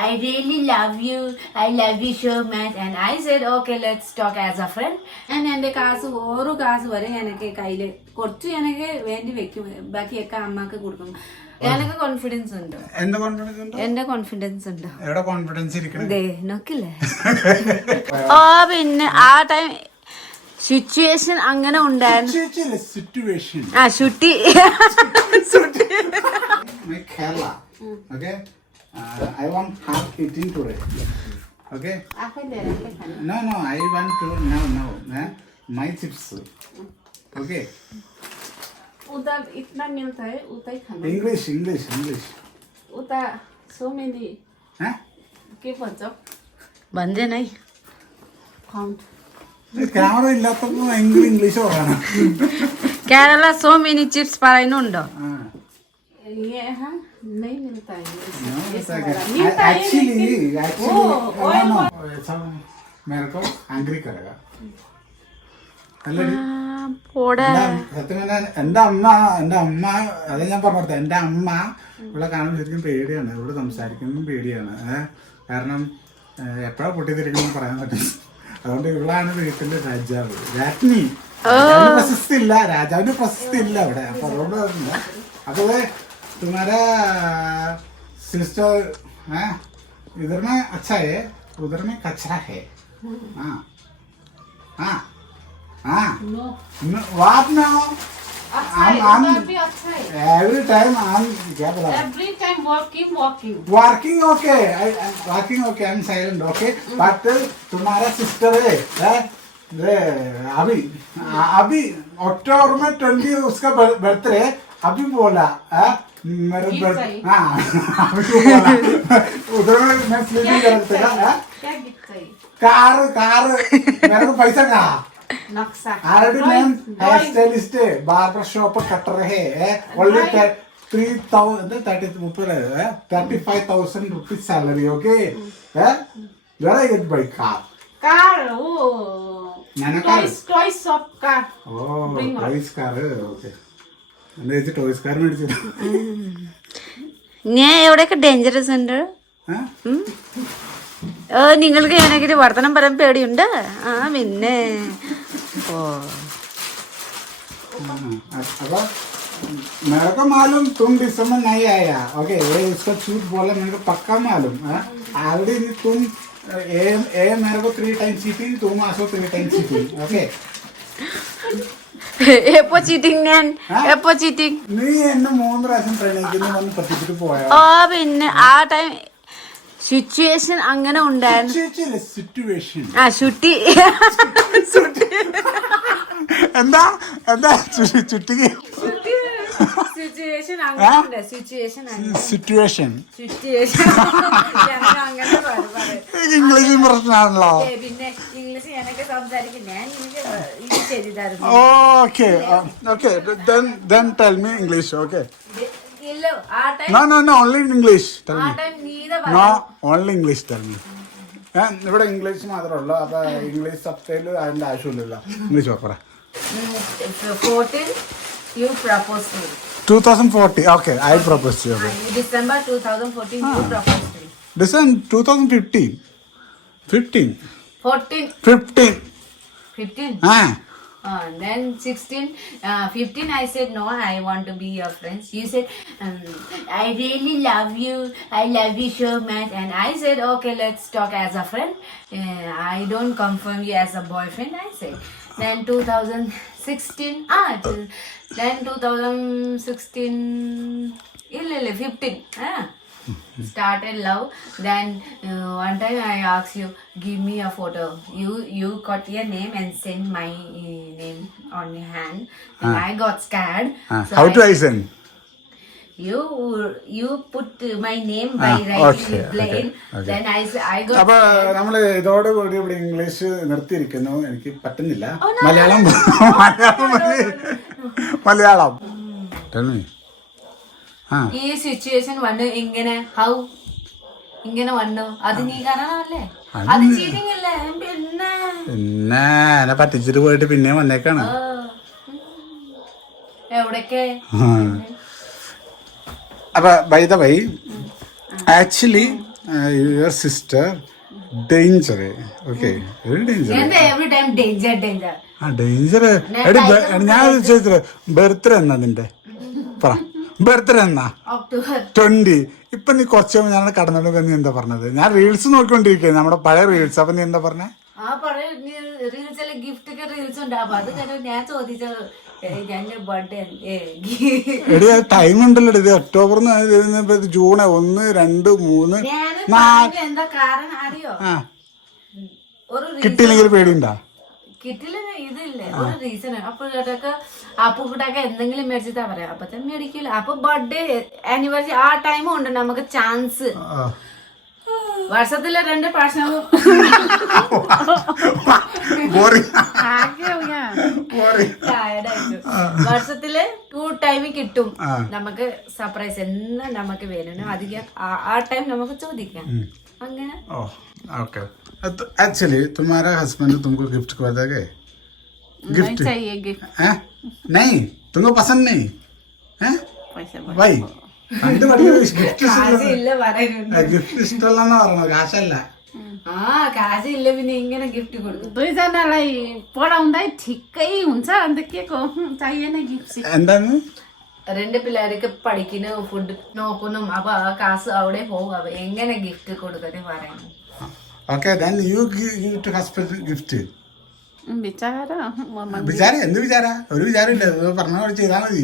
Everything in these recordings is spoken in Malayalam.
I really love you. I love you so much. And I said, okay, let's talk as a friend. ഞാൻ എന്റെ കാസ് ഓരോ കാസ് വരെ എനിക്ക് കയ്യിൽ കുറച്ച് എനിക്ക് വേണ്ടി വെക്കും. ബാക്കിയൊക്കെ അമ്മയ്ക്ക് കൊടുക്കും. എനിക്ക് കോൺഫിഡൻസ് ഉണ്ട്. എന്താ കോൺഫിഡൻസ് ഉണ്ട്? എന്റെ കോൺഫിഡൻസ് ഉണ്ട്. എവിടെ കോൺഫിഡൻസ് ഇരിക്കണം? നോക്കില്ലേ? ആ പിന്നെ ആ ടൈം സിറ്റുവേഷൻ അങ്ങനെ ഉണ്ടായിരുന്നു. സിറ്റുവേഷൻ ആ ചുട്ടി. my Kerala. Okay, uh, I want half eating today. Okay. No, no, I want to now, now. Eh? My chips. Okay. उधर इतना मिलता है उतना ही खाना English, English, English. उता सो मेनी Huh? के भन्छ भन्दै नै काउन्ट ക്യാമറ ഇല്ലാത്തപ്പോ ഭയങ്കര ഇംഗ്ലീഷ് പറയണം കേരള സോ മെനി ചിപ്സ് പറയുന്നുണ്ടോ ആ. यहाँ नहीं मिलता है No, ये it's सब okay. वाला। मिलता है Actually, लेकिन- actually, ओ, no, oil no, wa- ऐसा मेरे को angry करेगा അല്ലടി പോടാ എന്റെ- സത്യം പറഞ്ഞാൽ എന്റെ അമ്മ എന്റെ അമ്മ അത് ഞാൻ പറഞ്ഞത് എന്റെ അമ്മ ഇവിടെ കാണുമ്പോൾ ശരിക്കും പേടിയാണ് ഇവിടെ സംസാരിക്കുന്നതും പേടിയാണ് ഏഹ് കാരണം ഏഹ് എപ്പോഴാ പൊട്ടിത്തിരിക്കണം പറയാൻ പറ്റും അതുകൊണ്ട് ഇവളാണ് വീട്ടിലെ രാജാവ് രാജ്ഞി രാജാവിന് പ്രശസ്തി ഇല്ല രാജാവിന് പ്രശസ്തി ഇല്ല അവിടെ അപ്പൊ അതുകൊണ്ട് പറഞ്ഞില്ല. അപ്പൊ तुम्हारा सिस्टर हाँ, इधर में अच्छा है उधर में कचरा है। हाँ, हाँ, वाप ना। हो। एवरी टाइम क्या बोला? Working okay working okay I am silent okay but तुम्हारा सिस्टर है अभी अभी अक्टूबर में ट्वेंटी उसका बर्थडे अभी बोला अभी बोला उधर मैं स्लीपिंग कर रहा था कार कार मेरे को पैसा कहा स्टाइलिस्ट शॉप कट रहे हैं thirty five thousand rupees salary okay भाई कार मैंने कार ഞാൻ എവിടെയൊക്കെ ഡേഞ്ചറസ് ഉണ്ട് ഏ? ഏ, നിങ്ങൾക്ക് ഞാനെങ്കിലും വർത്തനം പറയാൻ പേടിയുണ്ട് ആ പിന്നെ ഓ हाँ, अब मेरे को मालूम तुम दिसंबर नहीं आया ओके ये इसका झूठ बोला मेरे को पक्का मालूम ऑलरेडी तुम ए ए मेरे को थ्री टाइम चीटिंग तुम आसो थ्री टाइम चीटिंग ओके എപ്പോ ചീറ്റിംഗ് ഞാൻ? എപ്പോ ചീറ്റിംഗ് നീ എന്നെ മൂന്ന് പ്രാവശ്യം പ്രണയിക്കുന്നു വന്ന് പറ്റിച്ചിട്ട് പോയാ? ആ പിന്നെ ആ ടൈം സിറ്റുവേഷൻ അങ്ങനെ ഉണ്ടായിരുന്നു. സിറ്റുവേഷൻ ആ എന്താ? എന്താ ചു- ചുറ്റിക്ക് സിറ്റുവേഷൻ സിറ്റുവേഷൻ ഇംഗ്ലീഷും പ്രശ്നമാണല്ലോ. English okay okay then tell me English okay. ഇല്ല. ആ time no no no only in english tell ആ me. Time Neetha no only English തരണം ഇവിടെ ഇംഗ്ലീഷ് മാത്രമേ ഉള്ളൂ അപ്പൊ ഇംഗ്ലീഷ് സബ്റ്റൈൽ അതിന്റെ ആവശ്യമില്ലല്ലോ. ഇംഗ്ലീഷ് പറ fourteen You proposed me. 2040. Okay, I proposed you. Okay. Uh, December 2014, ah. you proposed me. December 2015. 15. 14, 15. 15. Ah. Uh, then 16, uh, 15, I said, no, I want to be your friends. You said, um, I really love you. I love you so much. And I said, okay, let's talk as a friend. Uh, I don't confirm you as a boyfriend, I said. Then 2000. Sixteen, ah, then two thousand sixteen fifteen. இல்லை started love. Then uh, one time i asked you give me a photo. You you got your name and send my uh, name on your hand. And uh. i got scared. Uh. so how I, to i send? അപ്പൊ നമ്മൾ ഇതോടുകൂടി ഇവിടെ ഇംഗ്ലീഷ് നിർത്തിയിരിക്കുന്നു. എനിക്ക് പറ്റുന്നില്ല. മലയാളം മലയാളം. ആ ഈ സിറ്റുവേഷൻ വന്നു ഇങ്ങനെ ഹൗ ഇങ്ങനെ വന്നു. അത് നീ കാരണമല്ലേ? അത് ചീറ്റിംഗ് അല്ലേ പിന്നെ. പിന്നെ എന്നെ പറ്റിച്ചിട്ട് പോയിട്ട് പിന്നെ വന്നേക്കാണ്. എവിടൊക്കെ. അപ്പൊ by the way actually your sister danger okay very danger ah danger എടി ഞാൻ ചോദിച്ചത് ബർത്ത്ഡേ എന്നാ നിന്റെ? പറ. ബർത്ത്ഡേ എന്നാ? ട്വന്റി ഇപ്പൊ നീ കുറച്ച് ഞാൻ കടന്നോണ്ട് നീ എന്താ പറഞ്ഞത്? ഞാൻ റീൽസ് നോക്കിക്കൊണ്ടിരിക്കുക നമ്മുടെ പഴയ റീൽസ് അപ്പൊ നീ എന്താ പറഞ്ഞേ? ആ പറയ റീൽസിലെ ഗിഫ്റ്റ് ഒക്കെ റീൽസ് ഉണ്ട്? അപ്പൊ അത് ഞാൻ ചോദിച്ച എന്റെ ബർത്ത്ഡേ എടി ടൈം ഉണ്ടല്ലോ ഇത് ഒക്ടോബർ ജൂൺ ഒന്ന് രണ്ട് മൂന്ന് എന്താ കാരണം അറിയോ? കിട്ടിയില്ലെങ്കിൽ പേടിയുണ്ടാ? കിട്ടില്ല ഇതില്ലേ? ഒരു റീസൺ അപ്പൊ ഇതൊക്കെ അപ്പൂക്കിട്ടൊക്കെ എന്തെങ്കിലും മേടിച്ചിട്ടാ പറയാം. അപ്പൊ തന്നെ മേടിക്കില്ല. അപ്പൊ ബർത്ത്ഡേ ആനിവേഴ്സറി ആ ടൈമും ഉണ്ട്. നമുക്ക് ചാൻസ്. വർഷത്തിലെ രണ്ട് പ്രാവശ്യം Boring. ആകെ ഞാൻ Boring. ടയർഡായിട്ടു വർഷത്തില് ടു ടൈം കിട്ടും ആ. നമുക്ക് സർപ്രൈസ് എന്ന് നമുക്ക് വേണം അധികം ആ- ആ ടൈം നമുക്ക് ചോദിക്കാം അങ്ങനെ ओ ओके एक्चुअली तुम्हारा हस्बैंड तुमको गिफ्ट कर देगा गिफ्ट चाहिए गिफ्ट हैं नहीं तुमको पसंद नहीं हैं पैसा भाई പണ്ട് പഠിക്കുന്ന ഗിഫ്റ്റ് കാശില്ല പറയുന്നുണ്ട് ഗിഫ്റ്റ് ഇഷ്ടമല്ലെന്ന് പറഞ്ഞത് കാശല്ല ആ കാശില്ല പിന്നെ ഇങ്ങനെ ഗിഫ്റ്റ് കൊടുക്കും दुईजनालाई पढाउँदै ठिकै हुन्छ अन्त के को हुँ, चाहिएन गिफ्ट എന്താണ് രണ്ട് പിള്ളേർക്ക് പഠിക്കുന്നു ഫുഡ് നോക്കുന്നു അപ്പൊ ആ കാശ് അവിടെ പോകും അപ്പൊ എങ്ങനെ ഗിഫ്റ്റ് കൊടുക്കട്ടെ പറയുന്നു okay then you give to husband gift बिचरा म വിചാര എന്ത് വിചാര ഒരു വിചാരമില്ല ഇത് പറഞ്ഞ പോലെ ചെയ്താൽ മതി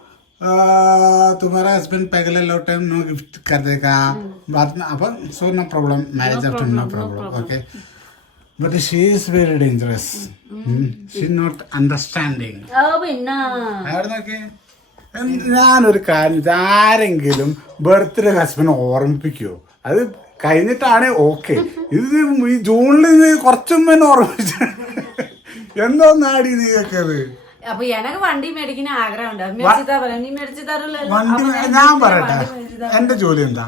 तुम्हारा हस्बैंड पहले लो टाइम नो गिफ्ट कर देगा बाद में अपन सो no problem marriage after no problem okay but she is very dangerous she not understanding ഓ പിന്നെ അവിടെ നോക്കിയേ. എന്ത് ഞാനൊരു കാര്യം ഇത് ആരെങ്കിലും ബർത്ത്ഡേ ഹസ്ബൻഡ് ഓർമ്മിപ്പിക്കുവോ അത് കഴിഞ്ഞിട്ടാണ് ഓക്കെ ഇത് ഈ ജൂണിൽ ഇത് കുറച്ചും മുമ്പ് തന്നെ ഓർമ്മിപ്പിച്ച എന്തോന്നാടി നീയൊക്കെ അത് അപ്പൊ എനക്ക് വണ്ടി മേടിക്കുന്ന ആഗ്രഹം ഉണ്ട് മേടിച്ചു പറയാം. നീ മേടിച്ചു തരല്ലോ വണ്ടി ഞാൻ പറയട്ടെ. എന്റെ ജോലി എന്താ?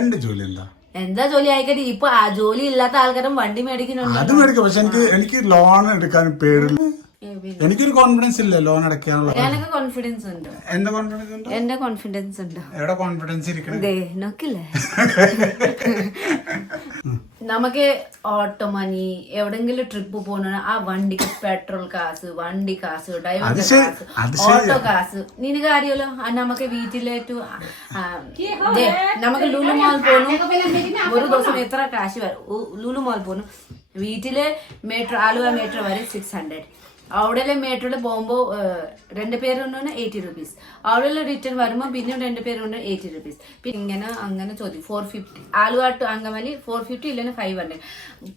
എന്റെ ജോലി എന്താ? എന്താ ജോലി ആയിക്കട്ടെ. ഇപ്പൊ ആ ജോലി ഇല്ലാത്ത ആൾക്കാരും വണ്ടി മേടിക്കുന്നുണ്ട് അത് മേടിക്കും. പക്ഷെ എനിക്ക് എനിക്ക് ലോൺ എടുക്കാൻ പേടില്ല. എനിക്കൊരു കോൺഫിഡൻസ് ഇല്ല ലോൺ അടയ്ക്കാനുള്ള എനക്ക് കോൺഫിഡൻസ് ഉണ്ട്. എന്താ കോൺഫിഡൻസ് ഉണ്ട്? എന്റെ കോൺഫിഡൻസ് ഉണ്ട്. എവിടെ കോൺഫിഡൻസ് ഇരിക്കണം? ദേ നോക്കില്ലേ? നമുക്ക് ഓട്ടോ മണി എവിടെങ്കിലും ട്രിപ്പ് പോകണ ആ വണ്ടിക്ക് പെട്രോൾ കാസ് വണ്ടി കാസ് ഡ്രൈവർ കാസ്. ഓട്ടോ കാസ്. നിനക്ക് അറിയല്ലോ ആ നമുക്ക് വീട്ടിലേറ്റു നമുക്ക് ലുലു മാൾ പോണു. ഒരു ദിവസം എത്ര കാശ് വരും ലുലു മാൾ പോണു. വീട്ടിൽ മെട്രോ ആലുവ മെട്രോ വരെ സിക്സ് ഹൺഡ്രഡ് അവിടെ മേട്ടോട് പോകുമ്പോൾ രണ്ട് പേരുണ്ടെന്ന് എയ്റ്റി റുപ്പീസ് അവിടെ റിട്ടേൺ വരുമ്പോൾ പിന്നെ രണ്ട് പേരുണ്ട് എയ്റ്റി റുപ്പീസ് പിന്നെ ഇങ്ങനെ അങ്ങനെ ചോദിക്കും four fifty Aluva to Angamaly four fifty ഇല്ലെങ്കിൽ ഫൈവ് ഹൺഡ്രഡ്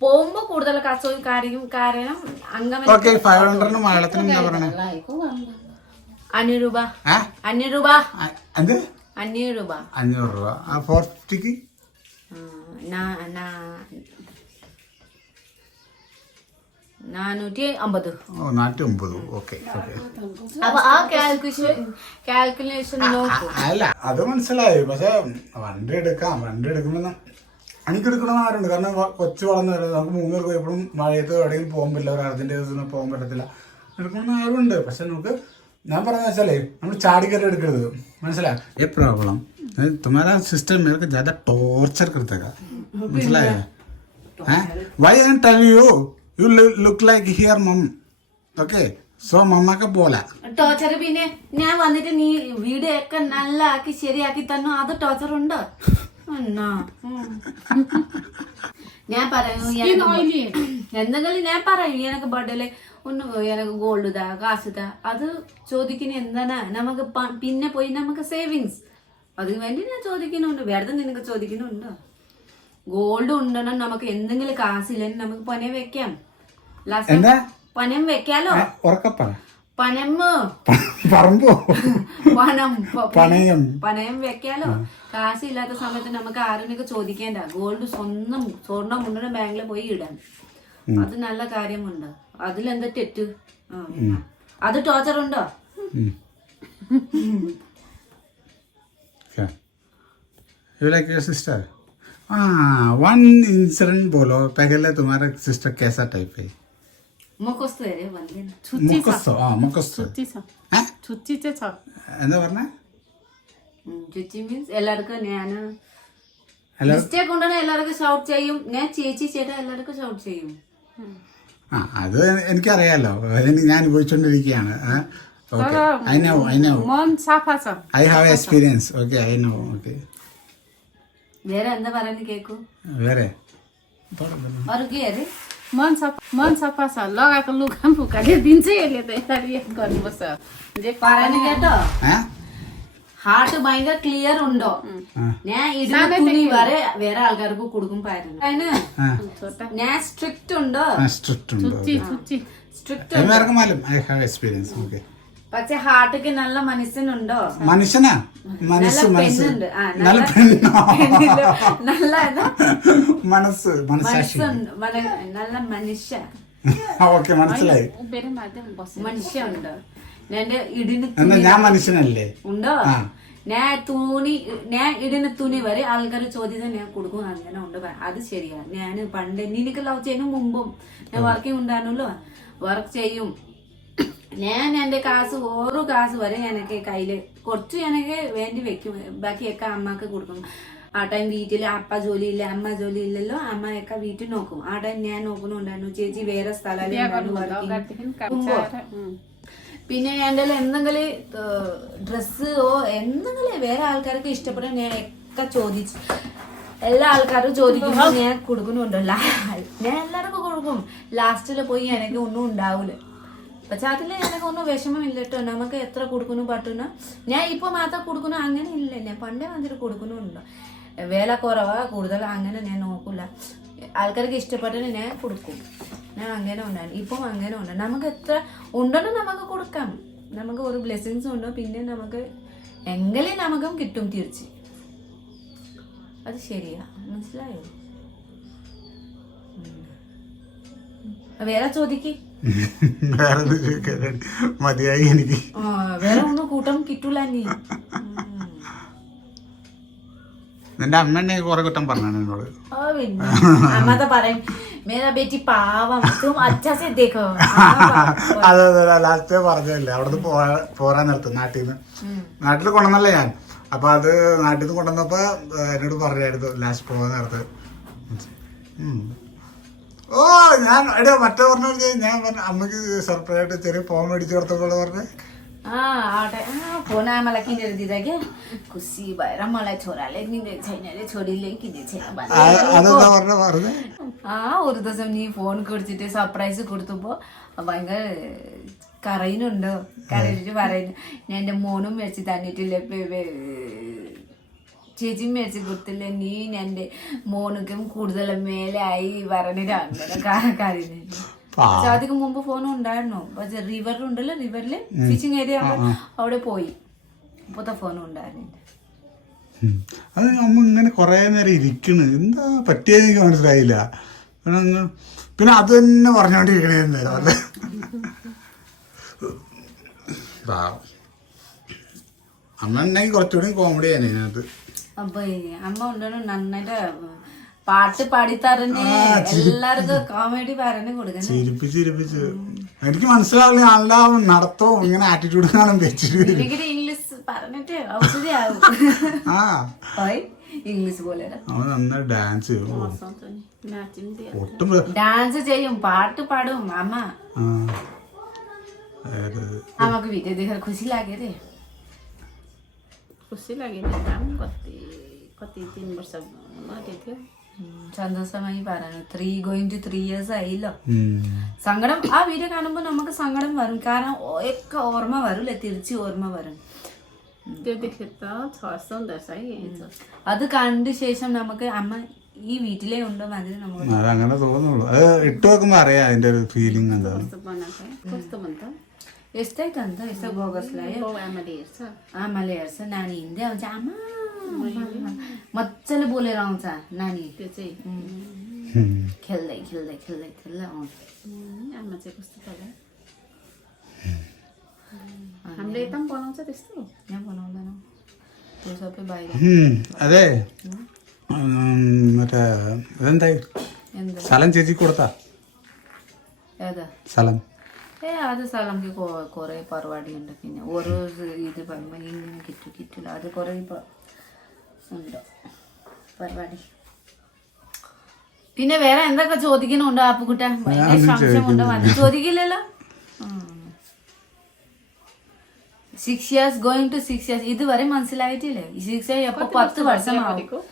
പോകുമ്പോൾ കൂടുതൽ കാശ് കാര്യം കാരണം അങ്കമലി ഫൈവ് ഹൺഡ്രഡിന് മലയാളത്തിന് അഞ്ഞൂറ് രൂപ. അഞ്ഞൂറ് രൂപ. അഞ്ഞൂറ് രൂപ. അഞ്ഞൂറ് രൂപ. ഫോർ ഫിഫ്റ്റിക്ക് അല്ല അത് മനസ്സിലായി. പക്ഷെ വണ്ടി എടുക്കാം. വണ്ടി എടുക്കുമ്പോ എനിക്ക് എടുക്കണം ആരുണ്ട് കാരണം കൊച്ചു വളർന്നു വരാം നമുക്ക് മൂന്ന് പേർക്ക് എപ്പോഴും മഴയത്ത് എവിടെയും പോകാൻ പറ്റില്ല. ഒരു അർജന്റ് ദിവസം പോകാൻ പറ്റത്തില്ല. എടുക്കണം ആരുണ്ട് പക്ഷെ നമുക്ക് ഞാൻ പറഞ്ഞ വെച്ചാലേ നമ്മൾ ചാടിക്കറി എടുക്കരുത്. മനസ്സിലായ? പ്രോബ്ലം തുമാരാ സിസ്റ്റം മേർക്ക് ജ്യാദ ടോർച്ചർ കൃത്യ മനസ്സിലായോ? ഏഹ് വൈ ഞാൻ tell you you look like here hmm okay so മമ്മക്ക് പോലെ. ടോർച്ചർ പിന്നെ ഞാൻ വന്നിട്ട് നീ വീഡിയോ ഒക്കെ നല്ല ആക്കി ശരിയാക്കി തന്നു. അത് ടോർച്ചർ ഉണ്ടോ. ഞാൻ പറയൂ എന്തെങ്കിലും ഞാൻ പറയും എനക്ക് ബർത്ത്ഡേയിൽ ഒന്ന് എനക്ക് ഗോൾഡ് താ കാശ് താ അത് ചോദിക്കുന്ന എന്താണ്? നമുക്ക് പിന്നെ പോയി നമുക്ക് സേവിങ്സ് അതിന് വേണ്ടി ഞാൻ ചോദിക്കുന്നുണ്ട്. വേറെ നിനക്ക് ചോദിക്കുന്നുണ്ട്? ഗോൾഡ് ഉണ്ടെന്ന് നമുക്ക് എന്തെങ്കിലും കാശില്ലെങ്കിൽ നമുക്ക് പണയം വെക്കാം. ലാസ്റ്റ് പണയം വെക്കാലോ? പനം പറമ്പോ? പണം പണയം. പണയം വെക്കാലോ? കാശില്ലാത്ത സമയത്ത് നമുക്ക് ആരോടൊക്കെ ചോദിക്കേണ്ട? ഗോൾഡ് സ്വന്തം സ്വർണം മുന്നേ ബാങ്കിൽ പോയി ഇടാൻ. അത് നല്ല കാര്യമുണ്ട്. അതിലെന്താ തെറ്റ്? അത് ടോർച്ചർ ഉണ്ടോ? ഇവിടെ സിസ്റ്റർ? हाँ वन इंसिडेंट बोलो पहले तुम्हारा सिस्टर कैसा टाइप है മുഖസ്തു വരെ വന്നിന്. മുക്കസ്തോ ആ छुच्ची छ ह छुच्ची छ പറഞ്ഞ? ഉം, ചുച്ചി मीन्स എല്ലാവർക്കും ഞാൻ ഹലോ മിസ്റ്റേക്ക് ഉണ്ടെങ്കിൽ എല്ലാവർക്കും ഷൗട്ട് ചെയ്യും. ഞാൻ ചേച്ചി ചേട്ടാ എല്ലാവർക്കും ഷൗട്ട് ചെയ്യും. ആ അത് എനിക്കറിയാലോ. അതിന് ഞാൻ ഉപയോഗിച്ചുകൊണ്ടിരിക്കുകയാണ് okay I know I know മോൻ സാഫാച്ചോ I have experience okay I know okay వేరే ఎంత ಬರಲಿ ಕೇಕು వేరే. अरू के अरे मन सफा मन सफा छ लगाएको लुगा फुकाले दिन्छै त गर्नुपर्छ హార్ట్ భయంగా క్లియర్ ఉండో. వరే వేరే ఆల్గారు కుడుకుం పారు నే స్ట్రిక్ట్ ఉండో. స్ట్రిక్ట్ ఉండో. Strict experience okay. പക്ഷെ ഹാർട്ടിക്ക് നല്ല മനുഷ്യനുണ്ടോ മനുഷ്യനാ? മനസ്സ് മനസ്സുണ്ട് നല്ല മനസ്സ് മനസ്സ് നല്ല മനുഷ്യ. ഓക്കെ മനസ്സിലായി. മനുഷ്യുണ്ട് ഞാൻ മനുഷ്യനല്ലേ? ഉണ്ടോ? ഞാൻ തുണി ഞാൻ ഇടുന്ന തുണി വരെ ആൾക്കാർ ചോദ്യം ഞാൻ കൊടുക്കും അങ്ങനെ ഉണ്ട് അത് ശരിയാ. ഞാൻ പണ്ട് നിനക്ക് ലവ് ചെയ്യുന്ന മുമ്പും ഞാൻ വർക്കിംഗ് ഉണ്ടായിരുന്നല്ലോ. വർക്ക് ചെയ്യും. ഞാൻ എന്റെ കാസ് ഓരോ കാസ് വരെ എനിക്ക് കയ്യിൽ കുറച്ച് എനിക്ക് വേണ്ടി വെക്കും. ബാക്കിയൊക്കെ അമ്മയ്ക്ക് കൊടുക്കും. ആ ടൈം വീട്ടിൽ അപ്പ ഇല്ല അമ്മ ജോലി ഇല്ലല്ലോ അമ്മയൊക്കെ വീട്ടിൽ നോക്കും. ആ ടൈം ഞാൻ നോക്കുന്നുണ്ടായിരുന്നു. ചേച്ചി വേറെ സ്ഥലം പിന്നെ എന്റെ എന്തെങ്കിലും ഡ്രസ്സ് ഓ എന്തെങ്കിലും വേറെ ആൾക്കാർക്ക് ഇഷ്ടപ്പെടാൻ ഞാൻ ഒക്കെ ചോദിച്ചു. എല്ലാ ആൾക്കാരും ചോദിക്കുമ്പോൾ ഞാൻ കൊടുക്കുന്നുണ്ടല്ലോ. ഞാൻ എല്ലാവർക്കും കൊടുക്കും. ലാസ്റ്റിൽ പോയി എനിക്ക് ഒന്നും ഉണ്ടാവില്ല പക്ഷെ അതിൽ എനിക്ക് ഒന്നും വിഷമമില്ല കേട്ടോ നമുക്ക് എത്ര കൊടുക്കുന്നു പറ്റുന്ന ഞാൻ ഇപ്പൊ മാത്രം കൊടുക്കുന്നു അങ്ങനെ ഇല്ല. ഞാൻ പണ്ടേ വന്നിട്ട് കൊടുക്കുന്നുണ്ട് വില കുറവാ കൂടുതൽ അങ്ങനെ ഞാൻ നോക്കില്ല ആൾക്കാർക്ക് ഇഷ്ടപ്പെട്ടത് ഞാൻ കൊടുക്കും. ഞാൻ അങ്ങനെ ഉണ്ടാകും ഇപ്പം അങ്ങനെ ഉണ്ട്. നമുക്ക് എത്ര ഉണ്ടോ നമുക്ക് കൊടുക്കാം. നമുക്ക് ഒരു ബ്ലെസ്സിങ്സ് ഉണ്ടോ? പിന്നെ നമുക്ക് എങ്കിലും നമുക്കും കിട്ടും തിരിച്ച്. അത് ശരിയാ. മനസ്സിലായോ? വേറെ ചോദിക്ക്. വേറെ. മതിയായി എനിക്ക്. വേറെ ഒന്നും കൂട്ടം കിട്ടൂല നീ. നിന്റെ അമ്മ എന്നെ കുറെ കുറ്റം പറഞ്ഞാണ് എന്നോട്. അമ്മത്തെ പറയും മേരാ ബേറ്റി പാവം. തും അച്ഛാ സെ ദേഖോ അതെ അതെ ലാസ്റ്റ് പറഞ്ഞല്ലേ അവിടുന്ന് പോരാ പോരാൻ നിർത്തും നാട്ടിൽ നിന്ന്. നാട്ടിൽ കൊണ്ടുവന്നല്ലേ ഞാൻ. അപ്പൊ അത് നാട്ടിൽ നിന്ന് കൊണ്ടുവന്നപ്പോ എന്നോട് പറയായിരുന്നു ലാസ്റ്റ് പോകാൻ നേരത്ത്. ഉം. ഓ ഞാൻ എടോ മറ്റേ പറഞ്ഞു ഞാൻ പറഞ്ഞു അമ്മക്ക് സർപ്രൈസ് ആയിട്ട് ചെറിയ ഫോൺ മേടിച്ചു കൊടുത്തപ്പോൾ പറഞ്ഞു ആ ആട്ടെ ആ फोन आमालाई किनेर दिँदा क्या खुसी भएर मलाई छोराले किनेको छैन अरे छोरीले किनेको छैन भने അതെന്താ പറഞ്ഞ പറഞ്ഞേ ആ ഒരു ദിവസം നീ ഫോൺ കൊടുത്തിട്ട് സർപ്രൈസ് കൊടുത്തപ്പോ ഭയങ്കര കരയുന്നുണ്ടോ കരഞ്ഞിട്ട് പറയുന്നു ഞാൻ എന്റെ മോനും മേടിച്ച് തന്നിട്ടില്ല പെ- ചേച്ചിയും കൊടുത്തില്ല നീ എന്റെ മോനക്കും കൂടുതൽ മേലായി അങ്ങനെ പക്ഷെ അതിക്ക് മുമ്പ് ഫോൺ ഉണ്ടായിരുന്നു. പക്ഷെ റിവർ ഉണ്ടല്ലോ റിവറിൽ ഫിഷിംഗ് ഏരിയ അവിടെ പോയി. ഇപ്പോഴത്തെ ഫോൺ ഉണ്ടായിരുന്നു അത് നമ്മ ഇങ്ങനെ കുറെ നേരം ഇരിക്കണ്. എന്താ പറ്റിയെന്ന് എനിക്ക് മനസ്സിലായില്ല. പിന്നെ പിന്നെ അത് തന്നെ നേരം അല്ലേ. അമ്മ ഉണ്ടെങ്കിൽ കുറച്ചുകൂടി കോമഡി ആണ് ഇതിനകത്ത്. അപ്പൊ അമ്മ കൊണ്ടുവന്ന് നന്നായിട്ട് പാട്ട് പാടി തരണ് എല്ലാവർക്കും കോമഡി പറഞ്ഞു കൊടുക്കണം. ചിരിപ്പിച്ച് എനിക്ക് മനസ്സിലാവില്ല ആളുടെ നടത്തവും ഇങ്ങനെ ആറ്റിറ്റ്യൂഡ് കാണാൻ വെച്ചിട്ട്. ഇംഗ്ലീഷ് പറഞ്ഞിട്ട് ഔഷധിയാവും. ആ. ഇംഗ്ലീഷ് പോലെ അവൻ നന്നായി ഡാൻസ് ഒട്ടും ഡാൻസ് ചെയ്യും പാട്ട് പാടും അമ്മ. നമുക്ക് വീട്ടിൽ ഖുശി ലാഗേ खुसी लाग्यो नि काम कति कति तिन वर्ष मात्रै थियो സന്തോഷമായി പറഞ്ഞു three going to three years ആയില്ലോ ഉം. സങ്കടം ആ വീഡിയോ കാണുമ്പോൾ നമുക്ക് സങ്കടം വരും കാരണം ഒക്കെ ഓർമ്മ വരും തിരിച്ച് ഓർമ്മ വരും त्यो देखेर त छर्छ नि रहेछ है हिजो അത് കണ്ട ശേഷം നമുക്ക് അമ്മ ഈ വീട്ടിലേ ഉണ്ടോ അതിന് നമ്മൾ അതങ്ങനെ തോന്നുള്ളൂ അത് ഇട്ട് നോക്കുമ്പോ അറിയാം അതിന്റെ ഒരു ഫീലിംഗ് എന്താണ് यस्तै त अन्त यस्तो गगसलाई आमाले हेर्छ। आमाले हेर्छ नानी हिँड्दै आउँछ आमा मजाले बोलेर आउँछ नानी। त्यो चाहिँ। खेल्दै खेल्दै खेल्दै खेल्दै आउँछ। आमा चाहिँ कस्तो त हामीले यता पनि बनाउँछ त्यस्तो? यहाँ बनाउँदैन। त्यो सबै बाहिर। अरे ಮತ್ತೆ ಅದಂತ ಸಲನ್ ಚೇಜಿ ಕೊಡ್ತಾ ഏ അത് സ്ഥലം കുറെ കുറേ പരിപാടിയുണ്ട്. പിന്നെ ഓരോ ഇത് പറയുമ്പോൾ ഇങ്ങനെ കിറ്റു കിറ്റില്ല അത് കുറെ ഉണ്ടോ പരിപാടി. പിന്നെ വേറെ എന്തൊക്കെ ചോദിക്കണുണ്ടോ ആപ്പുകുട്ട സംശയമുണ്ടോ. ചോദിക്കില്ലല്ലോ? Six years going to six years ഇതുവരെ മനസ്സിലായിട്ടില്ലേ? സിക്സ് ഇയർ എപ്പോ പത്ത് വർഷം ആവും.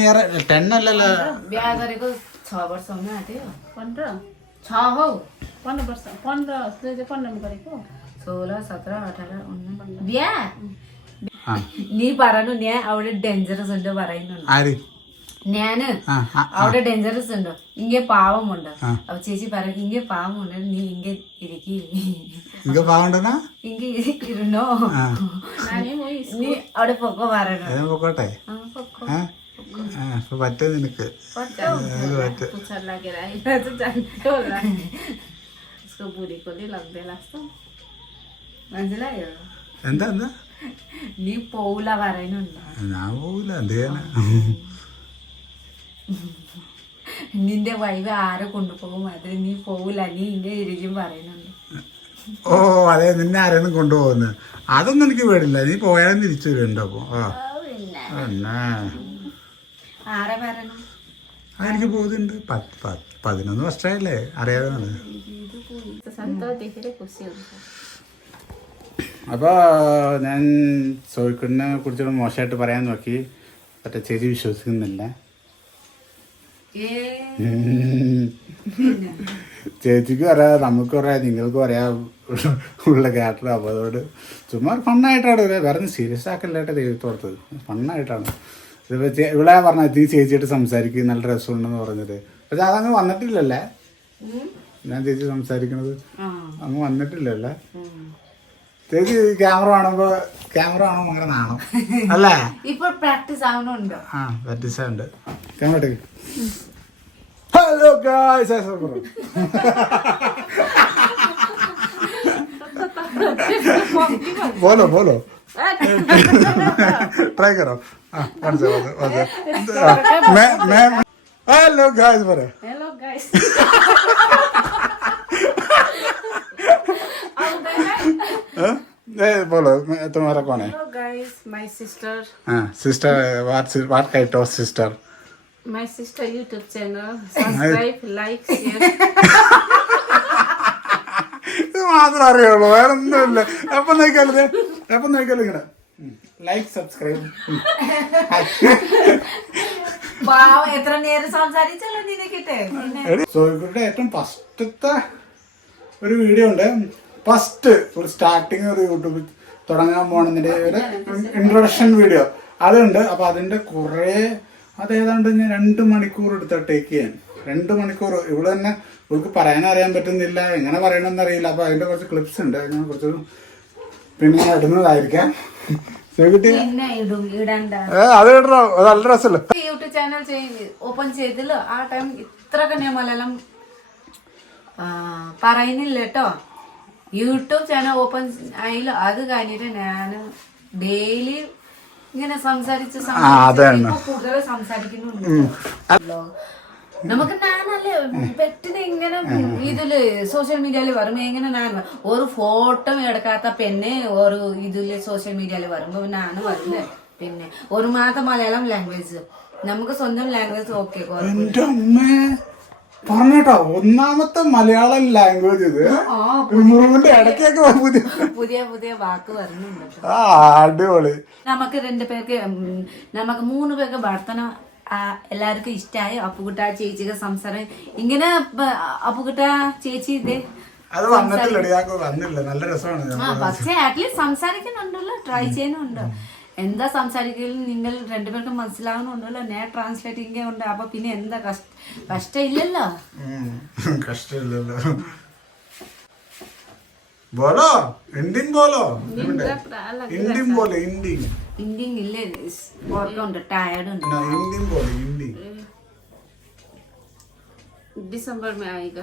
ഇയർ അല്ലല്ലോ. ബ്യാഗ് ഛ വർഷം ആട്ടെ ഛ ഹോ पन्ध्र वर्ष पन्ध्र दुई हजार पन्ध्रमा गरेको सोह्र सत्र अठार उन्नाइस बिहा ആ നീ പറഞ്ഞു ഞാൻ അവിടെ ഡേഞ്ചറസ് ഉണ്ട് പറയുന്നുണ്ട് ആര് ഞാന് ആ ആ, അവിടെ ഡേഞ്ചറസ് ഉണ്ടോ ഇങ്ങനെ പാവമുണ്ട് അപ്പൊ ചേച്ചി പറയും ഇങ്ങനെ പാവമുണ്ട് നീ ഇങ്ങനെ ഇരിക്കി ഇങ്ങ പാവണ്ടെന്നാ ഇങ്ങ ഇരുന്നോ ആ नानी म നീ അവിടെ പൊക്കോ പറയണം ഏതാ പൊക്കോട്ടെ ആ, പൊക്കോ. ഏ ആ അപ്പൊ പറ്റും നിനക്ക് പൊക്കോ. അത് പറ്റും उसको बुढीकोले लग्दै लाग्छ മനസ്സിലായോ എന്താ എന്താ നീ പോവില്ല പറയുന്നുണ്ട് ഞാൻ പോവില്ല എന്ത് ചെയ്യാനാ നിന്റെ വൈവ് ആരെ കൊണ്ടുപോകും അത് നീ പോവില്ല നീ ഇങ്ങനെ ഇരിക്കും പറയുന്നുണ്ട് ഓ അതെ നിന്നെ ആരെയൊന്നും കൊണ്ടുപോകുന്നത് അതൊന്നും എനിക്ക് പേടില്ല നീ പോയാലും തിരിച്ചു വരുന്നുണ്ടോ അപ്പൊ ആ പിന്നെ എന്നാ ആരെ പറയണം ആ എനിക്ക് പോകുന്നുണ്ട് പത്ത് പത്ത് പതിനൊന്ന് വർഷമായില്ലേ? അറിയാതെ അപ്പോൾ ഞാൻ സോയിക്കുടിനെ കുറിച്ചുള്ള മോശമായിട്ട് പറയാൻ നോക്കി. മറ്റേ ചേച്ചി വിശ്വസിക്കുന്നില്ല. ചേച്ചിക്കും അറിയാം നമുക്കും അറിയാം നിങ്ങൾക്കും അറിയാം ഉള്ള ക്യാരക്ടർ അപ്പോൾ അതോട് ചുമ്മാ ഫണ്ണായിട്ടാണ് ഇവരെ. വേറെ സീരിയസ് ആക്കല്ലേട്ടെ ദൈവത്തോടത്തത് ഫണ്ണായിട്ടാണ്. ഇതിപ്പോൾ ഇവിടെ പറഞ്ഞാൽ നീ ചേച്ചിയായിട്ട് സംസാരിക്കും നല്ല രസമുണ്ടെന്ന് പറഞ്ഞത്. പക്ഷെ അതങ്ങ് വന്നിട്ടില്ലല്ലേ ഞാൻ ചേച്ചി സംസാരിക്കണത് അങ്ങ് വന്നിട്ടില്ലല്ലേ ചേച്ചി ക്യാമറ കാണുമ്പോൾ ക്യാമറ കാണുമ്പോൾ ഭയങ്കര നാണം അല്ലേ ഇപ്പൊ പ്രാക്ടീസ് ആവുന്നുണ്ടോ ആ പറ്റിച്ചുണ്ട് ക്യാമറ ഹലോ ഗായ്സ് बोलो बोलो ट्राई करो हाँ वन से वन से वन से मैं मैं हेलो गाइस बोलो हेलो गाइस हाँ? ए बोलो मैं- तुम्हारा कौन है हेलो गाइस माई सिस्टर हाँ sister what what kind of sister my sister YouTube channel subscribe like share ഇത് മാത്രം അറിയുള്ളൂ വേറെ ഒന്നുമില്ല എപ്പം നോക്കിയാലും ദേ, എപ്പം നോക്കിയാലും ഇങ്ങനെ ലൈക്ക് സബ്സ്ക്രൈബ് പാവം എത്ര നേരം സംസാരിച്ചല്ലോ നിനക്കിട്ട് സോയിക്കുട്ടിയുടെ ഏറ്റവും ഫസ്റ്റത്തെ ഒരു വീഡിയോ ഉണ്ട്. ഫസ്റ്റ് ഒരു സ്റ്റാർട്ടിങ് ഒരു യൂട്യൂബിൽ തുടങ്ങാൻ പോണതിന്റെ ഒരു ഇൻട്രൊഡക്ഷൻ വീഡിയോ അതുണ്ട്. അപ്പൊ അതിന്റെ കുറേ അത് ഏതാണ്ട് ഞാൻ രണ്ട് മണിക്കൂർ എടുത്ത ടേക്ക് ചെയ്യാൻ. രണ്ട് മണിക്കൂർ. ഇവിടെ തന്നെ ഇവൾക്ക് പറയാൻ അറിയാൻ പറ്റുന്നില്ല. എങ്ങനെ പറയണമെന്ന് അറിയില്ല. അപ്പൊ അതിന്റെ കുറച്ച് ക്ലിപ്സ് ഉണ്ട്. ഞാൻ കുറച്ച് പിന്നെ ഇടുന്നതായിരിക്കാം. അത് ഇടണോ അത് നല്ല രസമല്ലേ യൂട്യൂബ് ചാനൽ ഓപ്പൺ ചെയ്തില്ല. ആ ടൈം ഇത്രയൊക്കെ ഞാൻ മലയാളം ആ, പറയുന്നില്ല കേട്ടോ. യൂട്യൂബ് ചാനൽ ഓപ്പൺ ആയില്ല. അത് കഴിഞ്ഞിട്ട് ഞാൻ ഡെയിലി ഇങ്ങനെ സംസാരിച്ച് കൂടുതൽ സംസാരിക്കുന്നുണ്ട് കേട്ടോ. നമുക്ക് നാനല്ലേ? പെട്ടെന്ന് ഇങ്ങനെ ഇതിൽ സോഷ്യൽ മീഡിയയിൽ വരുമ്പോ എങ്ങനെ ഞാൻ ഒരു ഫോട്ടോ എടുക്കാത്ത പെണ്ണ് ഒരു ഇതിൽ സോഷ്യൽ മീഡിയയിൽ വരുമ്പോ നാന് വരുന്നത് പിന്നെ ഒരു മാത്രം മലയാളം ലാംഗ്വേജ് നമുക്ക് സ്വന്തം ലാംഗ്വേജ് ഓക്കെ എന്റെ അമ്മേ. പറഞ്ഞേട്ടോ ഒന്നാമത്തെ മലയാളം ലാംഗ്വേജ് ഇത്. മുറിവിന്റെ ഇടയ്ക്കൊക്കെ പുതിയ പുതിയ പുതിയ വാക്ക് വരുന്നുണ്ട് അടിപൊളി. നമുക്ക് രണ്ടു പേർക്ക് നമുക്ക് മൂന്ന് പേർക്ക് ഭർത്തന എല്ലാവർക്കും ഇഷ്ടമായി അപ്പുകുട്ട ചേച്ചിയുടെ സംസാരം. ഇങ്ങനെ അപ്പുകുട്ട ചേച്ചി ഇത് അത് വന്നിട്ടില്ല വന്നില്ല. നല്ല രസമാണ് ആ പക്ഷേ അറ്റ്ലീസ്റ്റ് സംസാരിക്കുന്നുണ്ടല്ലോ. ട്രൈ ചെയ്യുന്നുണ്ട്. എന്താ സംസാരിക്കലും? നിങ്ങൾ രണ്ടുപേർക്കും മനസ്സിലാവുന്നുണ്ടല്ലോ. ഞാൻ ട്രാൻസ്ലേറ്റ് ഇങ്ങനെ ഉണ്ട്. അപ്പൊ പിന്നെ എന്താ കഷ്ട കഷ്ടം ഇല്ലല്ലോ ഉം. കഷ്ടമില്ലല്ലോ. ബോലോ? ഇന്ത്യൻ ബോലോ? ഇന്ത്യൻ ബോലോ ഇന്ത്യൻ ഇന്ത്യൻ ഇല്ല? ഓർക്കുണ്ട് ടയർഡ് ഉണ്ട്. ഇന്ത്യൻ പോലെ ഇന്ത്യൻ ഡിസംബർ മേ ആയിക